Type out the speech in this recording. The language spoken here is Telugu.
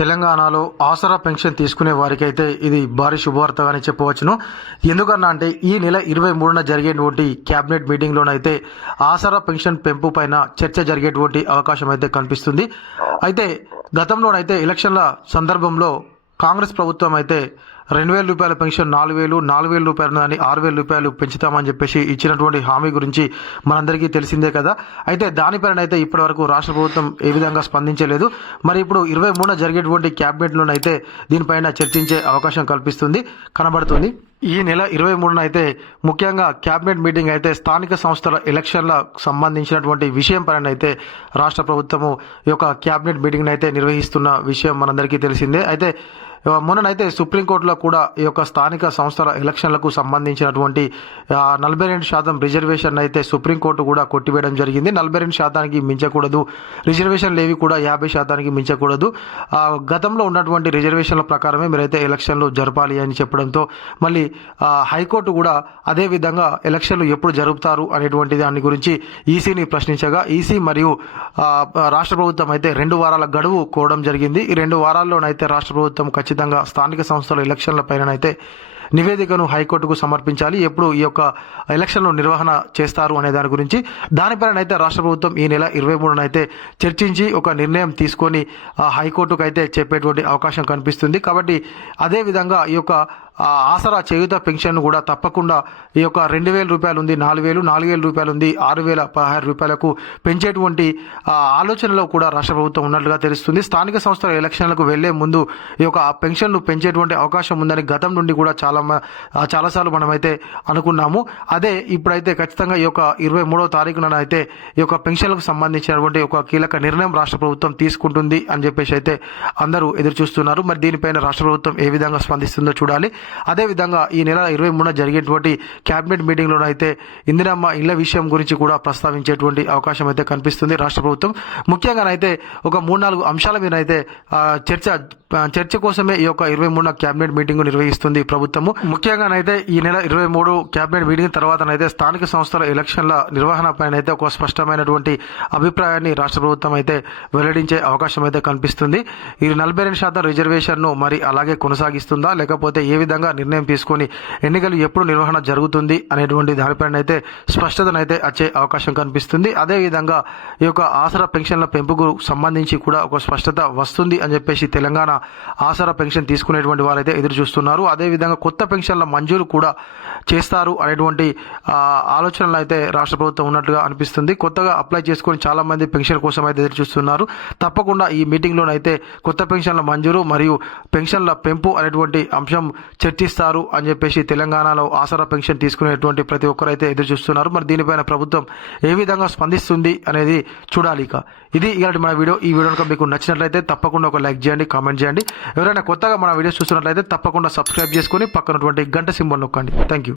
తెలంగాణలో ఆసరా పెన్షన్ తీసుకునే వారికైతే ఇది భారీ శుభవార్తగానే చెప్పవచ్చును. ఎందుకన్నా అంటే ఈ నెల ఇరవై మూడున జరిగేటువంటి క్యాబినెట్ మీటింగ్లోనైతే ఆసరా పెన్షన్ పెంపు పైన చర్చ జరిగేటువంటి అవకాశం అయితే కనిపిస్తుంది. అయితే గతంలోనైతే ఎలక్షన్ల సందర్భంలో కాంగ్రెస్ ప్రభుత్వం అయితే రెండు వేల రూపాయల పెన్షన్ నాలుగు వేలు నాలుగు వేల రూపాయలు అని ఆరు వేల రూపాయలు పెంచుతామని చెప్పేసి ఇచ్చినటువంటి హామీ గురించి మనందరికీ తెలిసిందే కదా. అయితే దానిపైన అయితే ఇప్పటివరకు రాష్ట్ర ప్రభుత్వం ఏ విధంగా స్పందించలేదు. మరి ఇప్పుడు ఇరవై మూడున జరిగేటువంటి క్యాబినెట్లోనైతే దీనిపైన చర్చించే అవకాశం కల్పిస్తుంది కనబడుతుంది. ఈ నెల ఇరవై మూడున అయితే ముఖ్యంగా క్యాబినెట్ మీటింగ్ అయితే స్థానిక సంస్థల ఎలక్షన్లకు సంబంధించినటువంటి విషయం పైన అయితే రాష్ట్ర ప్రభుత్వము ఈ యొక్క క్యాబినెట్ మీటింగ్ అయితే నిర్వహిస్తున్న విషయం మనందరికీ తెలిసిందే. అయితే మొన్ననైతే సుప్రీంకోర్టులో కూడా ఈ యొక్క స్థానిక సంస్థల ఎలక్షన్లకు సంబంధించినటువంటి నలభై రెండు శాతం రిజర్వేషన్ అయితే సుప్రీంకోర్టు కూడా కొట్టివేయడం జరిగింది. నలభై రెండు శాతానికి మించకూడదు. రిజర్వేషన్లు ఏవి కూడా యాభై శాతానికి మించకూడదు. ఆ, గతంలో ఉన్నటువంటి రిజర్వేషన్ల ప్రకారమే మీరైతే ఎలక్షన్లు జరపాలి అని చెప్పడంతో మళ్ళీ హైకోర్టు కూడా అదే విధంగా ఎలక్షన్లు ఎప్పుడు జరుపుతారు అనేటువంటి దాని గురించి ఈసీని ప్రశ్నించగా ఈసీ మరియు రాష్ట్ర ప్రభుత్వం అయితే రెండు వారాల గడువు కోవడం జరిగింది. ఈ రెండు వారాల్లోనైతే రాష్ట్ర ప్రభుత్వం ఖచ్చితంగా ఖచ్చితంగా స్థానిక సంస్థల ఎలక్షన్ల పైననైతే నివేదికను హైకోర్టుకు సమర్పించాలి. ఎప్పుడు ఈ యొక్క ఎలక్షన్లు నిర్వహణ చేస్తారు అనే దాని గురించి. దానిపైన అయితే రాష్ట్ర ప్రభుత్వం ఈ నెల ఇరవై మూడున అయితే చర్చించి ఒక నిర్ణయం తీసుకొని ఆ హైకోర్టుకు అయితే చెప్పేటువంటి అవకాశం కనిపిస్తుంది. కాబట్టి అదే విధంగా ఈ యొక్క ఆసరా చేయుత పెన్షన్ కూడా తప్పకుండా ఈ యొక్క రెండు వేల రూపాయలు ఉంది నాలుగు వేలు నాలుగు వేల రూపాయలు ఉంది ఆరు వేల పదహారు రూపాయలకు పెంచేటువంటి ఆలోచనలో కూడా రాష్ట్ర ప్రభుత్వం ఉన్నట్లుగా తెలుస్తుంది. స్థానిక సంస్థల ఎలక్షన్లకు వెళ్ళే ముందు ఈ యొక్క పెన్షన్లు పెంచేటువంటి అవకాశం ఉందని గతం నుండి కూడా చాలా మ- చాలాసార్లు మనమైతే అనుకున్నాము. అదే ఇప్పుడైతే ఖచ్చితంగా ఈ యొక్క ఇరవై మూడవ తారీఖున అయితే ఈ యొక్క పెన్షన్లకు సంబంధించినటువంటి ఒక కీలక నిర్ణయం రాష్ట్ర ప్రభుత్వం తీసుకుంటుంది అని చెప్పేసి అయితే అందరూ ఎదురు చూస్తున్నారు మరి దీనిపైన రాష్ట్ర ప్రభుత్వం ఏ విధంగా స్పందిస్తుందో చూడాలి. అదేవిధంగా ఈ నెల ఇరవై మూడున జరిగేటువంటి క్యాబినెట్ మీటింగ్లోనైతే అయితే ఇందిరమ్మ ఇళ్ళ విషయం గురించి కూడా ప్రస్తావించేటువంటి అవకాశం అయితే కనిపిస్తుంది రాష్ట్ర ప్రభుత్వం. ముఖ్యంగానైతే ఒక మూడు నాలుగు అంశాల మీద అయితే చర్చ చర్చ కోసమే ఈ యొక్క ఇరవై మూడున క్యాబినెట్ మీటింగ్ నిర్వహిస్తుంది ప్రభుత్వము. ముఖ్యంగానైతే ఈ నెల ఇరవై మూడు క్యాబినెట్ మీటింగ్ తర్వాతనైతే స్థానిక సంస్థల ఎలక్షన్ల నిర్వహణ పైన అయితే ఒక స్పష్టమైనటువంటి అభిప్రాయాన్ని రాష్ట్ర ప్రభుత్వం అయితే వెల్లడించే అవకాశం అయితే కనిపిస్తుంది. ఈ నలభై రెండు శాతం రిజర్వేషన్ను మరి అలాగే కొనసాగిస్తుందా? లేకపోతే ఏ విధంగా నిర్ణయం తీసుకొని ఎన్నికలు ఎప్పుడు నిర్వహణ జరుగుతుంది అనేటువంటి దానిపైన అయితే స్పష్టతనైతే వచ్చే అవకాశం కనిపిస్తుంది. అదేవిధంగా ఈ యొక్క ఆసరా పెన్షన్ల పెంపుకు సంబంధించి కూడా ఒక స్పష్టత వస్తుంది అని చెప్పేసి తెలంగాణ ఆసరా పెన్షన్ తీసుకునేటువంటి వారైతే ఎదురు చూస్తున్నారు అదేవిధంగా కొత్త పెన్షన్ల మంజూరు కూడా చేస్తారు అనేటువంటి ఆలోచనలు అయితే రాష్ట్ర ప్రభుత్వం ఉన్నట్లుగా అనిపిస్తుంది. కొత్తగా అప్లై చేసుకొని చాలామంది పెన్షన్ కోసం అయితే ఎదురు చూస్తున్నారు. తప్పకుండా ఈ మీటింగ్లోనైతే కొత్త పెన్షన్ల మంజూరు మరియు పెన్షన్ల పెంపు అనేటువంటి అంశం చర్చిస్తారు అని చెప్పేసి తెలంగాణలో ఆసరా పెన్షన్ తీసుకునేటువంటి ప్రతి ఒక్కరు అయితే ఎదురు చూస్తున్నారు. మరి దీనిపైన ప్రభుత్వం ఏ విధంగా స్పందిస్తుంది అనేది చూడాలి ఇక. ఇది ఇలాంటి మన వీడియో. ఈ వీడియో మీకు నచ్చినట్లయితే తప్పకుండా ఒక లైక్ చేయండి కామెంట్ చేయండి. ఎవరైనా కొత్తగా మన వీడియోస్ చూస్తున్నట్లయితే తప్పకుండా సబ్స్క్రైబ్ చేసుకొని పక్కనటువంటి గంట సింబల్ నొక్కండి. Thank you